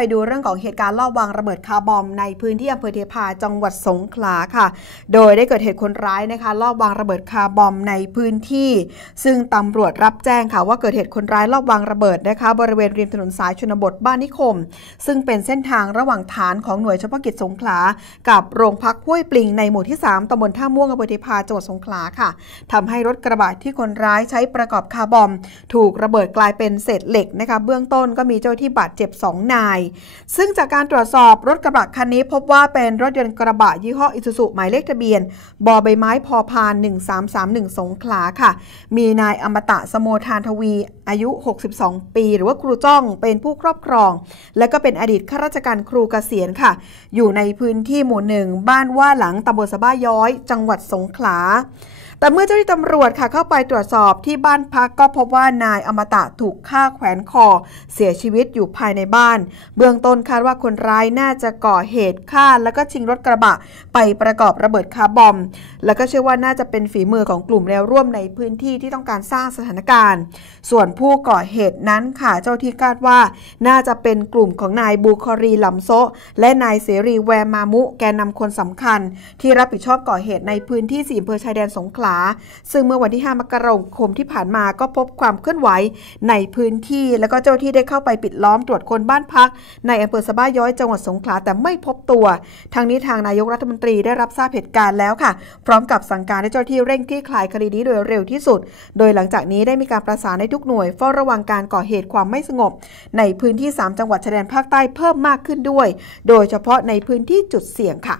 ไปดูเรื่องของเหตุการณ์ลอบวางระเบิดคาร์บอมในพื้นที่อำเภอเทพาจังหวัดสงขลาค่ะ โดยได้เกิดเหตุคนร้ายนะคะลอบวางระเบิดคาร์บอมในพื้นที่ ซึ่งตำรวจรับแจ้งค่ะว่าเกิดเหตุคนร้ายลอบวางระเบิดนะคะบริเวณริมถนนสายชนบทบ้านนิคม ซึ่งเป็นเส้นทางระหว่างฐานของหน่วยเฉพาะกิจสงขลา กับโรงพักห้วยปลิงในหมู่ที่ 3ตำบลท่าม่วงอำเภอเทพาจังหวัดสงขลาค่ะทำให้รถกระบะที่คนร้ายใช้ประกอบคาร์บอม ถูกระเบิดกลายเป็นเศษเหล็กนะคะเบื้องต้นก็มีเจ้าที่บาดเจ็บ 2 นายซึ่งจากการตรวจสอบรถกระบะคันนี้พบว่าเป็นรถยนต์กระบะยี่ห้ออิซูซุหมายเลขทะเบียน บอใบไม้พอพาน 1331 สงขลาค่ะ มีนายอมตะสโมทานทวี อายุ 62 ปี หรือว่าครูจ้องเป็นผู้ครอบครอง และก็เป็นอดีตข้าราชการครูเกษียณค่ะ อยู่ในพื้นที่หมู่หนึ่งบ้านว่าหลังตำบลสบ้าย้อย จังหวัดสงขลาแต่เมื่อเจ้าหน้าที่ตำรวจค่ะเข้าไปตรวจสอบที่บ้านพักก็พบว่านายอมตะถูกฆ่าแขวนคอ เสียชีวิตอยู่ภายในบ้านเบื้องต้นคาดว่าคนร้ายน่าจะก่อเหตุฆ่าแล้วก็ชิงรถกระบะไปประกอบระเบิดคาร์บอม แล้วก็เชื่อว่าน่าจะเป็นฝีมือของกลุ่มแนวร่วมในพื้นที่ที่ต้องการสร้างสถานการณ์ ส่วนผู้ก่อเหตุนั้นค่ะเจ้าที่คาดว่า น่าจะเป็นกลุ่มของนายบูคอรีลำโซและนายเสรีแวร์มามุแกนนำคนสำคัญ ที่รับผิดชอบก่อเหตุในพื้นที่สี่อำเภอชายแดนสงขลา ซึ่งเมื่อวันที่ 5 มกราคมที่ผ่านมาก็พบความเคลื่อนไหวในพื้นที่ แล้วก็เจ้าที่ได้เข้าไปปิดล้อมตรวจคนบ้านพักในอำเภอสะบ้าย้อยจังหวัดสงขลาแต่ไม่พบตัว ทางนี้ทางนายกรัฐมนตรีได้รับทราบเหตุการณ์แล้วค่ะ พร้อมกับสั่งการให้เจ้าที่เร่งคลี่คลายคดีนี้โดยเร็วที่สุด โดยหลังจากนี้ได้มีการประสานให้ทุกหน่วยเฝ้าระวังการก่อเหตุความไม่สงบ ในพื้นที่ 3 จังหวัดชายแดนภาคใต้เพิ่มมากขึ้นด้วย โดยเฉพาะในพื้นที่จุดเสี่ยงค่ะ